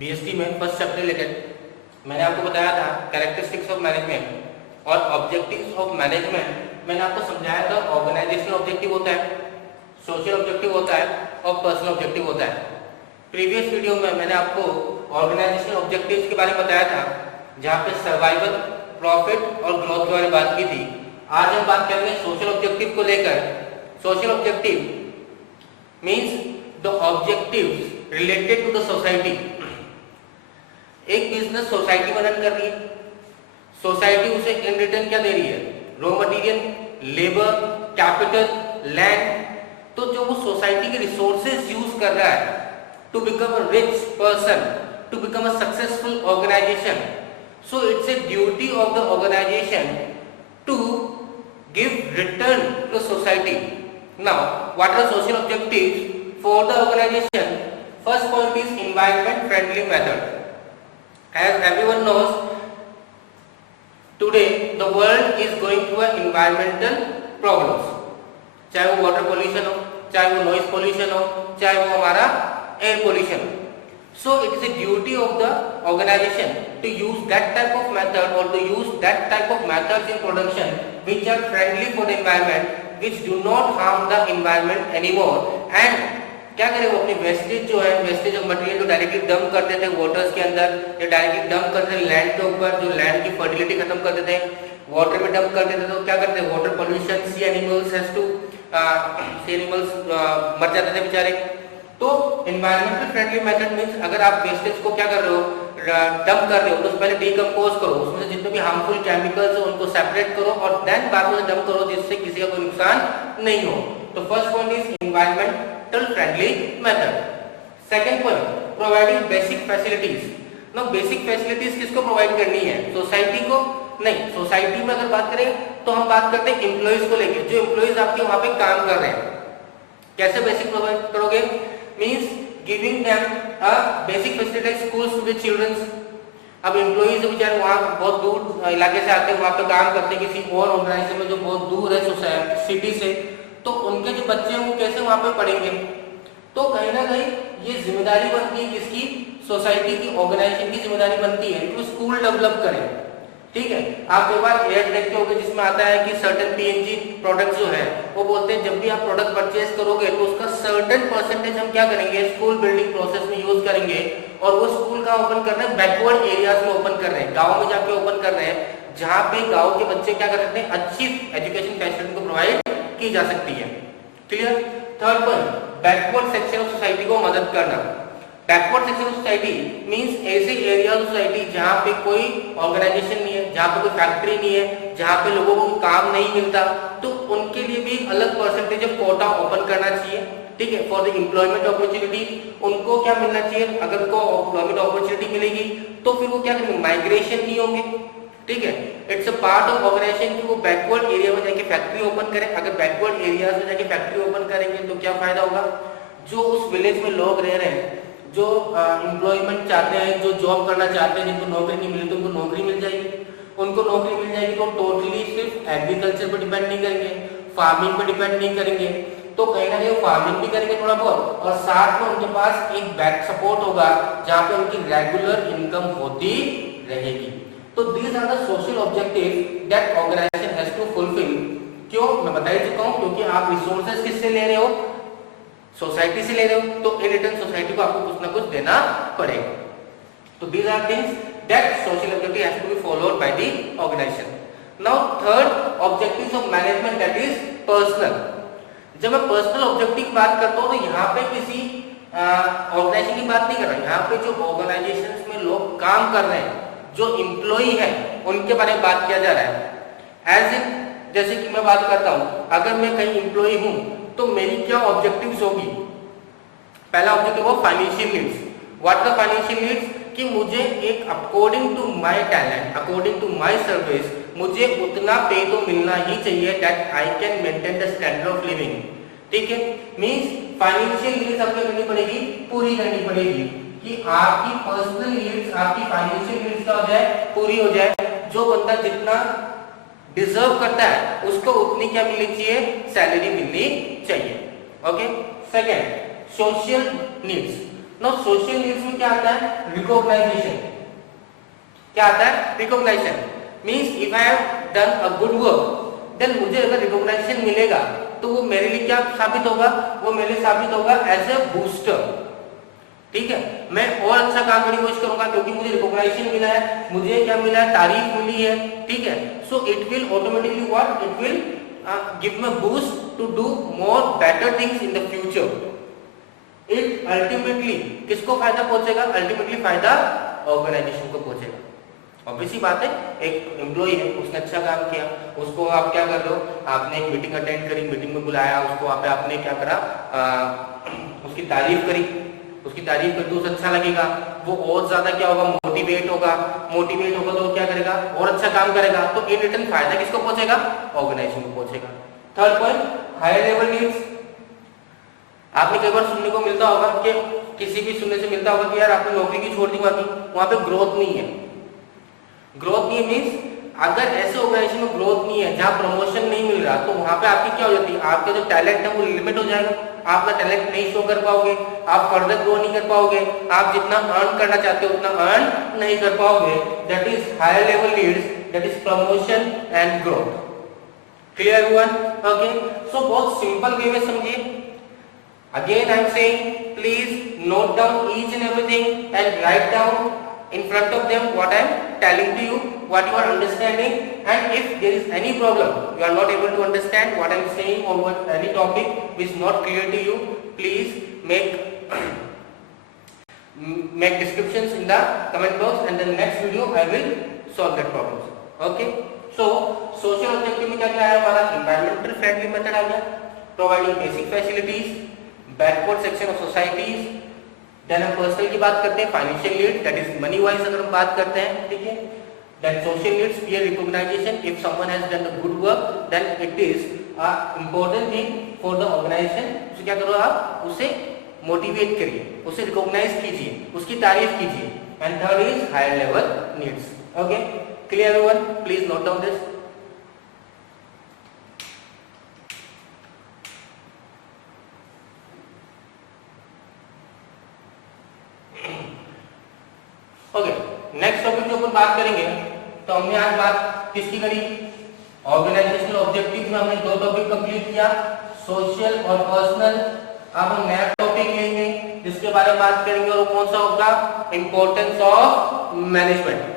बीएसटी में first chapter related मैंने आपको बताया था कैरेक्टरिस्टिक्स ऑफ मैनेजमेंट और ऑब्जेक्टिव्स ऑफ मैनेजमेंट। मैंने आपको समझाया था ऑर्गेनाइजेशनल ऑब्जेक्टिव होता है, सोशल ऑब्जेक्टिव होता है और पर्सनल ऑब्जेक्टिव होता है। प्रीवियस वीडियो में मैंने आपको ऑर्गेनाइजेशनल ऑब्जेक्टिव्स के बारे में बताया था, जहाँ पे सर्वाइवल, प्रॉफिट और ग्रोथ के बारे में बात की थी। आज हम बात करेंगे सोशल ऑब्जेक्टिव को लेकर। Social objective means the objectives related to the society. एक बिजनेस सोसाइटी में रन कर रही है, सोसाइटी उसे इन रिटर्न क्या दे रही है? Raw material, labour, capital, land. तो जो वो सोसाइटी के रिसोर्सेज यूज कर रहा है to become a rich person, to become a successful organisation, so it's a duty of the organisation to give return to society. Now what are social objectives for the organisation? First point is environment friendly method. As everyone knows, today the world is going through environmental problems. चाहे वो water pollution हो, चाहे वो noise pollution हो, चाहे वो हमारा air pollution हो. So it is a duty of the organization to use that type of method or to use that type of methods in production which are friendly for the environment, which do not harm the environment anymore. And क्या करें, वो अपनी वेस्टेज जो है, wastage of material जो directly dump करते थे वाटर्स के अंदर या डायरेक्टली डंप करते थे लैंड के ऊपर, जो लैंड की फर्टिलिटी खत्म करते थे, वाटर में डंप करते थे, तो क्या करते हैं? वाटर पोल्यूशन, सी एनिमल्स मर जाते थे बेचारे. तो एनवायरमेंटल फ्रेंडली मेथड मींस अगर आप वेस्टेज को क्या कर रहे हो, डंप कर रहे हो, तो पहले डिकम्पोज करो, उसमें से जितने भी हार्मफुल केमिकल्स है उनको सेपरेट करो और देन बाद में डंप करो, जिससे किसी का कोई नुकसान नहीं हो. तो first point is environmental friendly method. Second point, providing basic facilities. No, basic facilities किसको प्रोवाइड करनी है? सोसाइटी को नहीं. सोसाइटी में अगर बात करें तो हम बात करते हैं एम्प्लॉइज को लेकर, जो एम्प्लॉइज आपके वहां पे काम कर रहे हैं. कैसे बेसिक प्रोवाइड करोगे? Means giving them a basic facility schools to the childrens. अब एम्प्लॉइज बेचारे वहाँ बहुत दूर इलाके से आते हैं, वहाँ पे काम करते हैं किसी और ऑर्गेनाइजेशन में जो बहुत दूर है सिटी से, तो उनके जो बच्चे हैं वो कैसे वहाँ पे पढ़ेंगे? तो कहीं ना कहीं ये जिम्मेदारी बनती है किसकी? सोसाइटी की, ऑर्गेनाइजेशन की जिम्मेदारी बनती है कि स्कूल डेवलप करें. ठीक है, आप कई बार एड देखते होंगे जिसमें आता है कि सर्टेन पीएनजी प्रोडक्ट जो है वो बोलते हैं जब भी आप प्रोडक्ट परचेज करोगे तो उसका सर्टेन परसेंटेज हम क्या करेंगे? स्कूल बिल्डिंग प्रोसेस में यूज करेंगे. और वो स्कूल कहाँ ओपन कर रहे हैं? बैकवर्ड एरियाज में ओपन कर रहे हैं, गाँव में जाके ओपन कर रहे हैं, जहाँ पे गाँव के बच्चे क्या कर सकते हैं? अच्छी एजुकेशन फैसिलिटी को प्रोवाइड की जा सकती है. Clear? Third point, backward section of society को मदद करना. Backward section of society means ऐसे एरिया ऑफ सोसाइटी जहाँ पे कोई ऑर्गेनाइजेशन नहीं है, जहाँ पे कोई फैक्ट्री नहीं है, जहाँ पे लोगों को काम नहीं मिलता, तो उनके लिए भी अलग परसेंटेज ऑफ कोटा ओपन करना चाहिए. ठीक है, फॉर द एम्प्लॉयमेंट अपॉर्चुनिटी. उनको क्या मिलना चाहिए? अगर उनको एम्प्लॉयमेंट अपॉर्चुनिटी मिलेगी तो फिर वो क्या करेंगे? माइग्रेशन नहीं होंगे. ठीक है, it's a part of organisation कि वो बैकवर्ड एरिया में जाके फैक्ट्री ओपन करें. अगर बैकवर्ड एरियाज में जाके फैक्ट्री ओपन करेंगे तो क्या फायदा होगा? जो उस विलेज में लोग रह रहे हैं, जो एम्प्लॉयमेंट चाहते हैं, जो जॉब करना चाहते हैं, जिनको नौकरी नहीं मिली तो उनको नौकरी मिल जाएगी. उनको नौकरी मिल जाएगी तो टोटली सिर्फ एग्रीकल्चर पर डिपेंड नहीं करेंगे, फार्मिंग पर डिपेंड नहीं करेंगे. तो कहीं ना कहीं फार्मिंग भी करेंगे थोड़ा बहुत, और साथ में उनके पास एक बैक सपोर्ट होगा जहाँ पे उनकी रेगुलर इनकम होती रहेगी. तो these are the social objective that organisation has to fulfil. क्यों? मैं बता ही चुका हूँ, क्योंकि आप रिसोर्सेज किससे ले रहे हो? सोसाइटी से ले रहे हो, तो इन रिटर्न सोसाइटी को आपको कुछ ना कुछ देना पड़ेगा. तो these are things that social objective has to be followed by the organisation. Now third objectives of management, that is personal. जब मैं पर्सनल ऑब्जेक्टिव की बात करता हूँ तो यहाँ पे किसी ऑर्गेनाइजेशन की बात नहीं कर रहा. यहाँ पे जो ऑर्गेनाइजेशन में लोग काम कर रहे हैं, जो एम्प्लॉई है, उनके बारे में बात किया जा रहा है. एज इन, जैसे कि मैं बात करता हूँ, अगर मैं कहीं एम्प्लॉई हूँ तो मेरी क्या ऑब्जेक्टिव्स होगी? पहला ऑब्जेक्टिव हो financial needs. What the financial needs? कि मुझे एक according to my talent, according to my service, मुझे उतना पे तो मिलना ही चाहिए that I can maintain the standard of living. ठीक है, मींस फाइनेंशियल नीड्स आपको करनी पड़ेगी, पूरी करनी पड़ेगी कि आपकी पर्सनल नीड्स, आपकी फाइनेंशियल नीड्स क्या हो जाए? पूरी हो जाए. जो बंदा जितना डिजर्व करता है उसको उतनी क्या मिलनी चाहिए? सैलरी मिलनी चाहिए. Okay. Second, social needs. Now social needs में क्या आता है? रिकॉग्नाइजेशन। क्या आता है? Recognization means if I have done a good work then मुझे अगर रिकॉग्नाइजेशन मिलेगा तो वो मेरे लिए क्या साबित होगा? वो मेरे लिए साबित होगा एज ए बूस्टर। ठीक है, मैं और अच्छा काम करने की कोशिश करूंगा क्योंकि मुझे रिकॉग्नाइजेशन मिला है, मुझे क्या मिला है? तारीफ मिली है। ठीक है, so it will automatically what? It will give me boost to do more better things in the future. It ultimately किसको फायदा पहुंचेगा? अल्टीमेटली फायदा ऑर्गेनाइजेशन को पहुंचेगा। ऑब्वियसली बात है, एक एम्प्लॉय है, उसने अच्छा काम किया, उसको आप क्या कर रहे हो? आपने एक मीटिंग अटेंड करी, मीटिंग में बुलाया उसको, वहां पे आपने क्या करा? उसकी तारीफ करी, उसकी तारीफ करके उसे अच्छा लगेगा, वो और ज्यादा क्या होगा? मोटिवेट होगा तो वो क्या करेगा? और अच्छा काम करेगा। तो इन रिटर्न फायदा किसको पहुंचेगा? ऑर्गेनाइजेशन को पहुंचेगा। Third point, higher level needs. आपने कई बार सुनने को मिलता होगा कि किसी भी सुनने से मिलता होगा कि यार आपने नौकरी की छोड़ दी, वहां पे ग्रोथ नहीं है। ग्रोथ नहीं मीन्स अगर ऐसे ऑर्गेनाइजेशन में ग्रोथ नहीं है, जहां प्रमोशन नहीं मिल रहा, तो वहां पे आपकी क्या हो जाती है? आपका जो टैलेंट है वो लिमिट हो जाएगा, आप अपना टैलेंट नहीं शो कर पाओगे, आप फर्दर ग्रो नहीं कर पाओगे, आप जितना अर्न करना चाहते हो उतना अर्न नहीं कर पाओगे। That is higher level needs, that is promotion and growth. Clear everyone? Okay, so बहुत सिंपल वे में समझिए। Again I am saying, please note down each and everything and write down in front of them what I am telling to you, what you are understanding, and if there is any problem, you are not able to understand what I am saying or what any topic is not clear to you, please make descriptions in the comment box and the next video I will solve that problems. Okay, so social objective में क्या क्या है हमारा? environmental friendly method आ गया, providing basic facilities, backward section of societies. Then हम personal की बात करते हैं, financial need that is money wise अगर हम बात करते हैं, ठीक है। That social needs, peer recognization, if someone has done a good work then it is a important thing for the organisation. उसे क्या करो आप? उसे मोटिवेट करिए, उसे रिकॉग्नाइज कीजिए, उसकी तारीफ कीजिए। And third is higher level needs. Okay, clear everyone? Please note down this. Okay, next topic जो अपन बात करेंगे, तो हमने आज बात किसकी करी? ऑर्गेनाइजेशनल ऑब्जेक्टिव में हमने दो टॉपिक कंप्लीट किया, सोशल और पर्सनल। अब हम नया टॉपिक लेंगे जिसके बारे में बात करेंगे, और कौन सा होगा? Importance of management.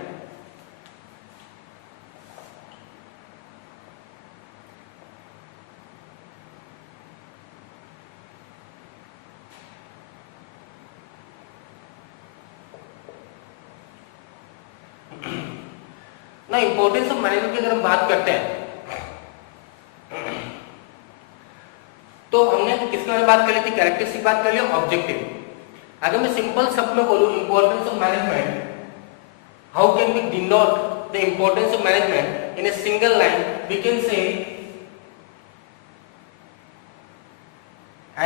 ना इंपॉर्टेंस ऑफ मैनेजमेंट की अगर हम बात करते हैं तो हमने किसके बारे में बात कर ली थी? कैरेक्टरिस्टिक बात कर ली, ऑब्जेक्टिव। अगर मैं सिंपल शब्द में बोलूं importance of management, how can we denote the importance of management in a single line? We can say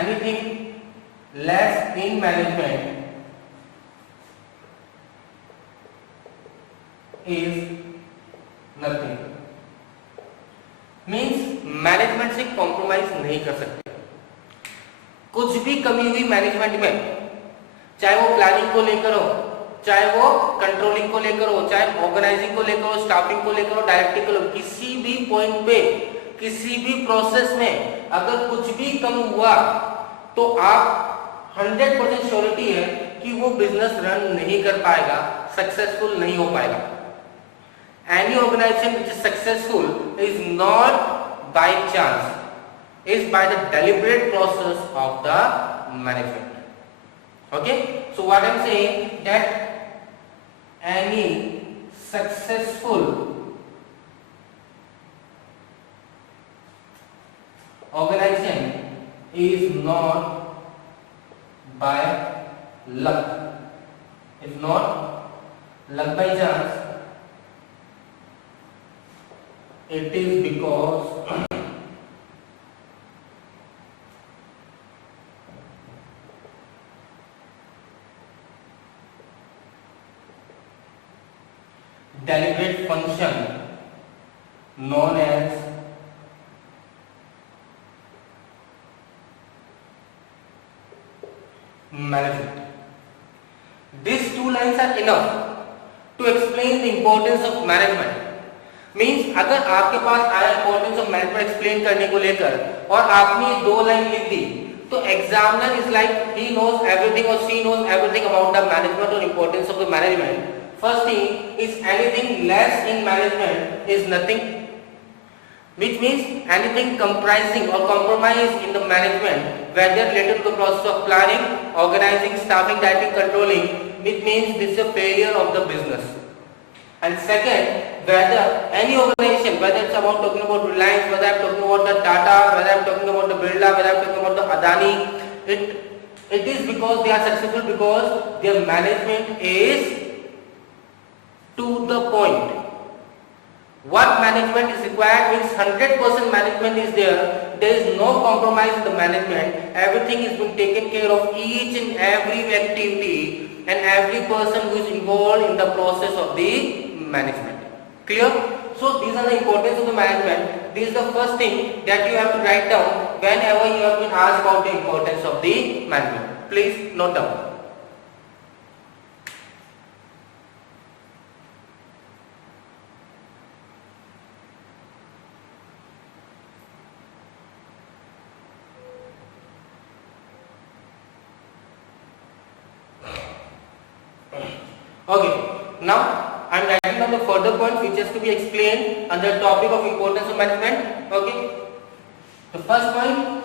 anything less in management is nothing. Means management से कॉम्प्रोमाइज नहीं कर सकते। कुछ भी कमी हुई मैनेजमेंट में, चाहे वो प्लानिंग को लेकर हो, चाहे वो कंट्रोलिंग को लेकर हो, चाहे ऑर्गेनाइजिंग को लेकर हो, स्टाफिंग को लेकर हो, डायरेक्टिंग को लेकर, किसी भी पॉइंट पे, किसी भी प्रोसेस में अगर कुछ भी कम हुआ तो आप 100% श्योरिटी है कि वो बिजनेस रन नहीं कर पाएगा, सक्सेसफुल नहीं हो पाएगा। Any organization which is successful is not by chance, is by the deliberate process of the management. Okay, so what I'm saying that any successful organization is not by luck, is not luck by chance. It is because deliberate function known as management. lines are enough to explain the importance of management. Means अगर आपके पास आया importance of management explain करने को लेकर और आपने 2 लाइन लिख दी, तो examiner is like he knows everything और she knows everything about the management और importance of the management. First thing is anything less in management is nothing, which means anything comprising or compromise in the management, whether related to the process of planning, organizing, staffing, directing, controlling, which means this is a failure of the business. And second, whether any organization, whether it's about talking about Reliance, whether I'm talking about the Tata, whether I'm talking about the Birla, whether I'm talking about the Adani, it is because they are successful because their management is to the point. What management is required means 100% management is there. There is no compromise in the management. Everything is being taken care of, each and every activity and every person who is involved in the process of the management. Clear? So these are the importance of the management. This is the first thing that you have to write down whenever you have been asked about the importance of the management. Please note down. Okay, now I am writing down the further points which has to be explained under the topic of importance of management. Okay, the first point,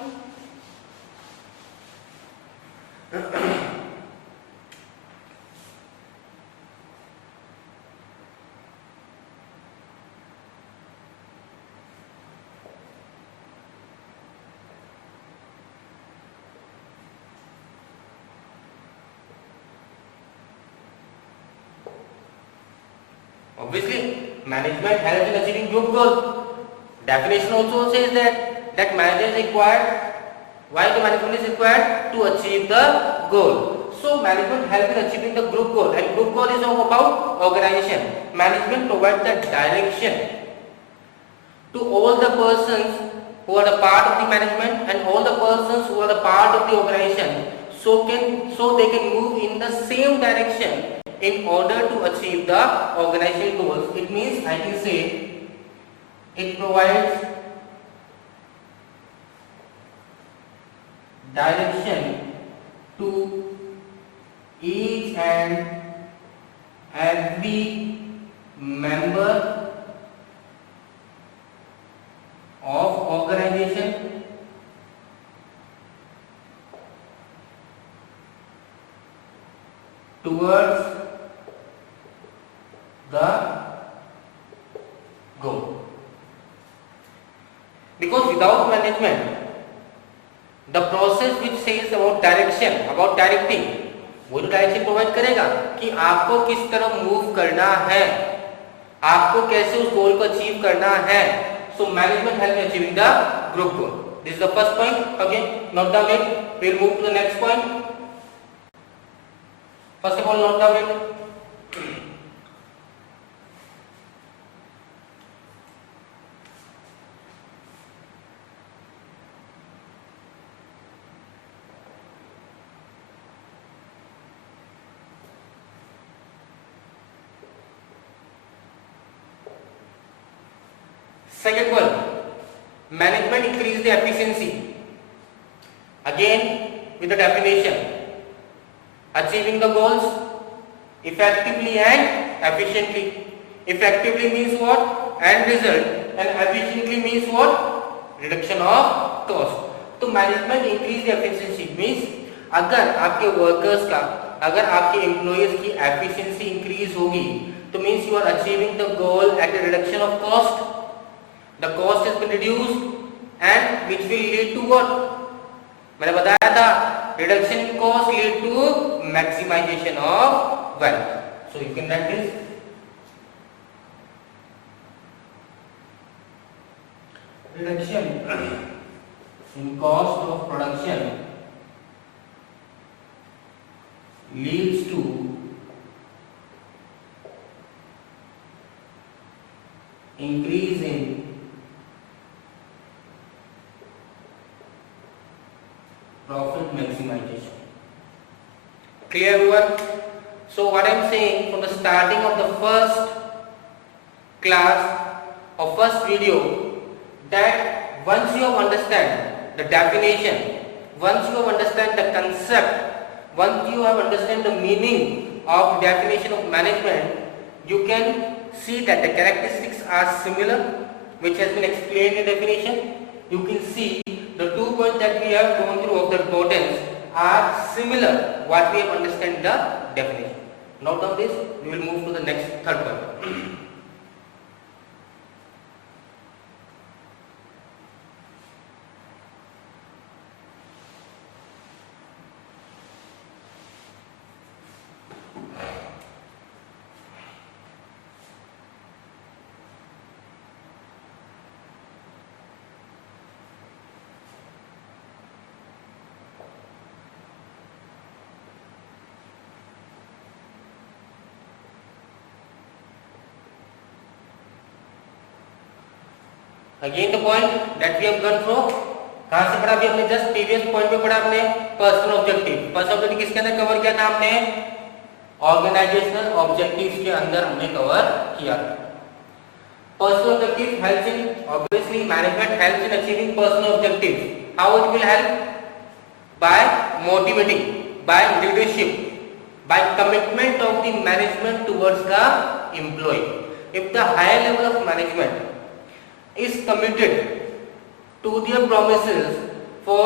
obviously management helps in achieving group goals. Definition also says that manager is required. Why the management is required? To achieve the goal. So management helps in achieving the group goal, and group goal is all about organization. Management provides the direction to all the persons who are the part of the management and all the persons who are the part of the organization, so they can move in the same direction in order to achieve the organizational goals. It means I can say it provides direction to each and every member of organization towards the goal. Because without management, the process which says about direction, about directing, वो जो direction provide करेगा कि आपको किस तरह मूव करना है, आपको कैसे उस गोल को अचीव करना है. So management help in achieving the group goal. This is the first point. Okay, note down it. We will move to the next point. First of all, note down it. Second one, management increase the efficiency. Again, with the definition. Achieving the goals effectively and efficiently. Effectively means what? End result. And efficiently means what? Reduction of cost. तो management increase the efficiency means अगर आपके वर्कर्स का, अगर आपके एम्प्लॉयज की efficiency increase होगी तो means you are achieving the goal at the reduction of cost. The cost has been reduced and which will lead to what? मैंने बताया था reduction in cost lead to maximization of wealth. So you can write this. Reduction in cost of production leads to increase in profit maximization. Clear everyone? So what I'm saying, from the starting of the first class or first video, that once you have understand the definition, once you have understand the concept, once you have understand the meaning of definition of management, you can see that the characteristics are similar, which has been explained in definition. You can see the 2 points that we have gone through of the importance are similar what we have understand the definition. Note down this, we will move to the next third point. Again the point that we have gone through, कहाँ से पढ़ा अभी हमने just previous point पे पढ़ा हमने personal objective. Personal objective किसके अंदर कवर किया था हमने? ऑर्गेनाइजेशनल ऑब्जेक्टिव्स के अंदर हमने कवर किया था। Personal objective helps in, obviously management helps in achieving personal objectives. How it will help? By motivating, by leadership, by commitment of the management towards the employ. If the higher level of management is committed to their promises for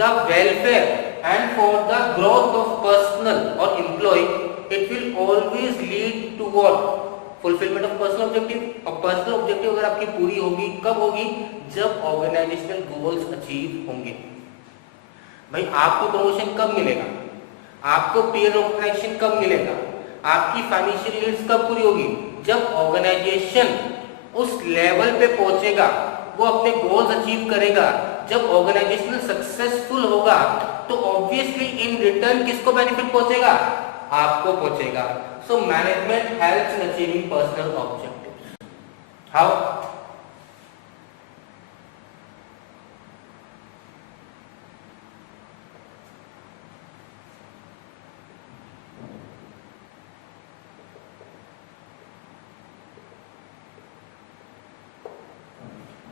the welfare and for the growth of personal or employee, it will always lead to what? Fulfillment of personal objective. और personal objective अगर आपकी पूरी होगी, कब होगी? जब organizational goals achieve होंगे। भाई आपको प्रमोशन कब मिलेगा? आपको peer recognition कब मिलेगा? आपकी फाइनेंशियल नीड्स कब पूरी होगी? जब ऑर्गेनाइजेशन उस लेवल पे पहुंचेगा, वो अपने गोल्स अचीव करेगा। जब ऑर्गेनाइजेशन सक्सेसफुल होगा तो ऑब्वियसली इन रिटर्न किसको बेनिफिट पहुंचेगा? आपको पहुंचेगा। So management helps in achieving personal objectives. How?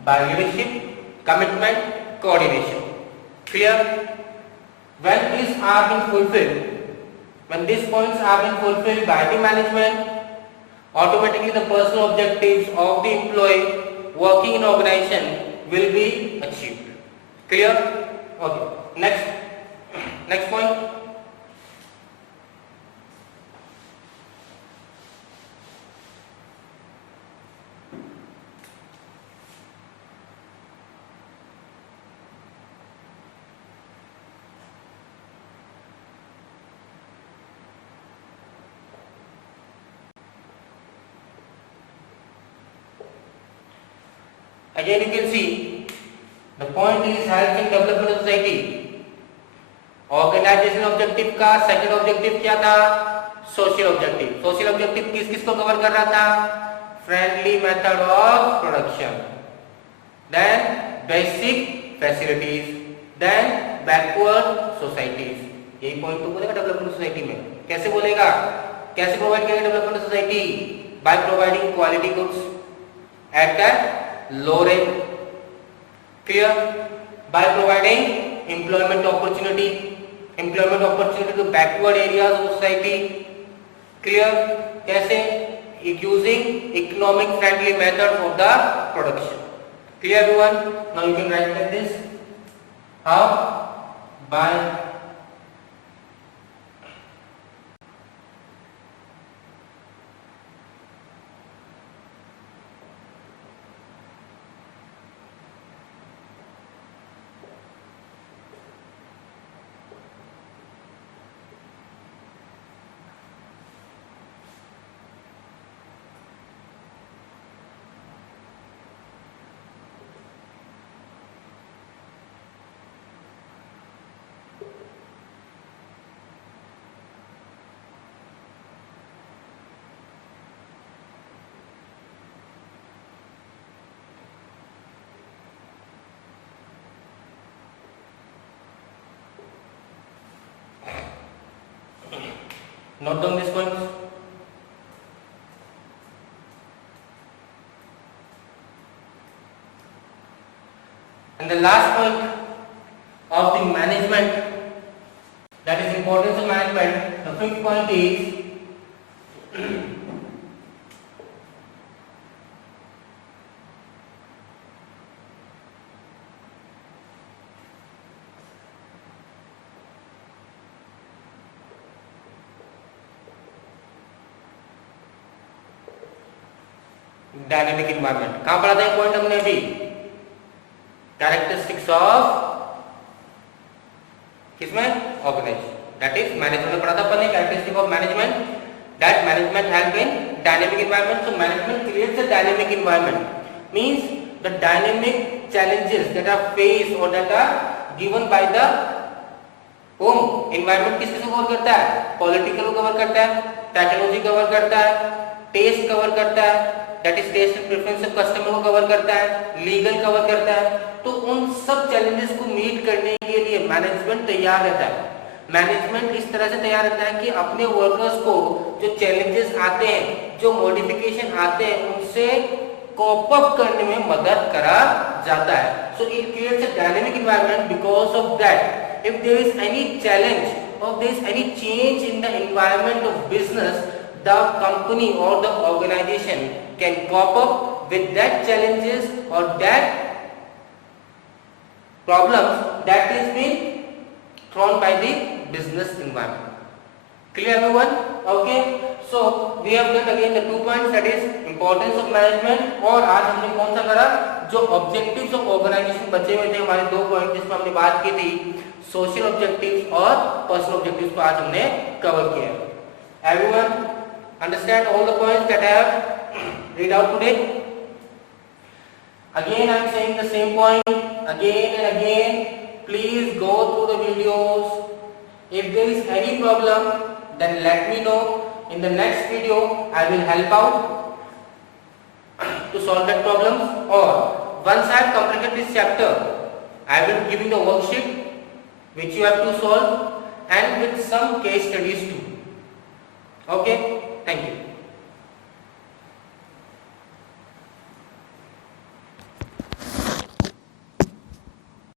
By leadership, commitment, coordination. Clear? When these are being fulfilled, when these points are being fulfilled by the management, automatically the personal objectives of the employee working in organization will be achieved. Clear? Okay. Next point. Again you can see the point is help in development of society. Organisation objective का second objective क्या था? Social objective. Social objective किस किस को कवर कर रहा था? Friendly method of production, then basic facilities, then backward societies. यही पॉइंट तो बोलेगा डेवलपमेंट सोसाइटी में। कैसे बोलेगा? कैसे प्रोवाइड करेगा development society? By providing quality goods at the low rate. Clear? By providing employment opportunity to backward areas of society. Clear? कैसे? Using economic friendly method for the production. Clear everyone? Now you can write like this. How? By Note down these points. And the last point of the management, that is importance of management, the fifth point is dynamic environment. कहां पढ़ा था ये पॉइंट हमने अभी? Characteristics of किसमें? Organisation. That is management में पढ़ा था अपन ने. Characteristic of management, that management help in dynamic environment. So management creates a dynamic environment means the dynamic challenges that are faced or that are given by the home environment किस किसको कवर करता है? पॉलिटिकल को cover करता है, technology cover करता है, test cover करता है, that is test and preference of customer को कवर करता है, लीगल कवर करता है. तो उन सब चैलेंजेस को मीट करने के लिए मैनेजमेंट तैयार रहता है. मैनेजमेंट इस तरह से तैयार रहता है कि अपने वर्कर्स को जो चैलेंजेस आते हैं, जो मॉडिफिकेशन आते हैं, उनसे कॉप अप करने में मदद करा जाता है. So it creates a dynamic environment because of that if there is any challenge और there is any change in the environment of business, the company और the organisation can cope up with that challenges और that problems that is being thrown by the business environment. Clear everyone? Okay. So we have done again the 2 points, that is importance of management. और आज हमने कौन सा करा? जो objectives of organization बचे हुए थे हमारे 2 पॉइंट जिसमें हमने बात की थी, social objectives और personal objectives को आज हमने cover किया. Everyone understand all the points that I have read out today? Again I am saying the same point again and again. Please go through the videos. If there is any problem, then let me know. In the next video I will help out to solve that problem. Or once I have completed this chapter, I will give you the worksheet which you have to solve and with some case studies too. Okay, thank you.